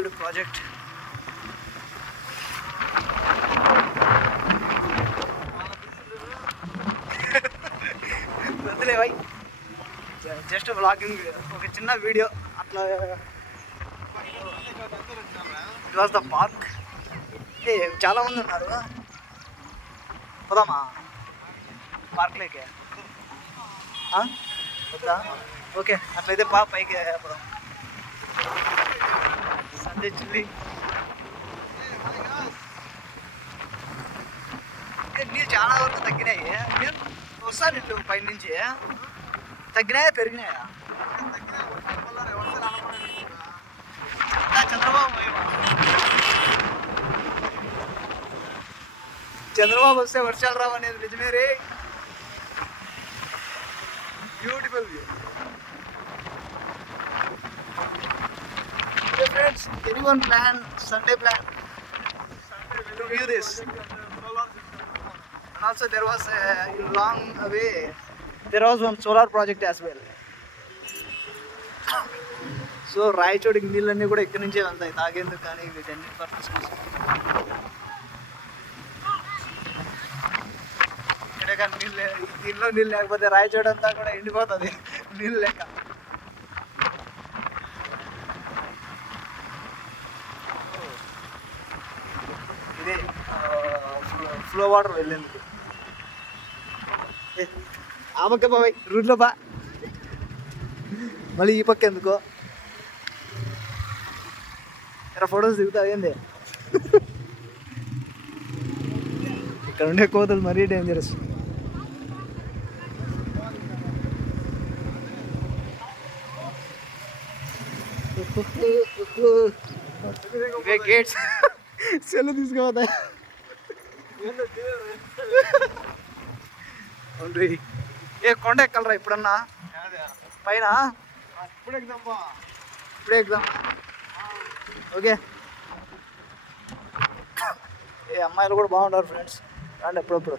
build project. వద్దులే భాయ్, just vlogging, ఒక చిన్న వీడియో అట్లా. It was the park. చాలా మంది ఉన్నారు, పోదామా పార్క్లోకి? వద్దా? ఓకే, అట్లయితే పైకి పోదాం. సండే చిల్లి. నీళ్ళు చాలా వరకు తగ్గినాయి. నీళ్ళు వస్తాను ఇట్లు పైన నుంచి. తగ్గినాయా పెరిగినాయా? చంద్రబాబు వస్తే వర్షాలు రావు అనేది నిజమే రే. Beautiful view. Friends, anyone plan Sunday plan to view this? And also there was a long away, there was one solar project as well. So రాయచోటికి నీళ్ళన్నీ కూడా ఇక్కడి నుంచే వెళ్తాయి తాగేందుకు, కానీ వీటన్ని పర్పస్ కోసం. ఇక్కడే కానీ నీళ్ళు, దీనిలో నీళ్ళు లేకపోతే రాయచోటి అంతా కూడా ఎండిపోతుంది నీళ్ళు లేక. ఇదే ఫ్లో వాటర్ వెళ్ళేందుకు. ఆ పక్క బాబాయ్ రూట్లో బా, మళ్ళీ ఈ పక్క ఎందుకో. ఇక్కడ ఫొటోస్ దిగుతావు ఏంది? ఇక్కడ ఉండే కోతులు మరీ డేంజరస్. ఇవే గేట్స్, సెల్లు తీసుకుపోతాయి. ఏ కొండ ఎక్కలరా ఇప్పుడన్నా పైన? ఇప్పుడే ఎగ్జామ్. ఓకే, ఏ అమ్మాయిలు కూడా బాగుంటారు ఫ్రెండ్స్, రండి ఎప్పుడప్పుడు.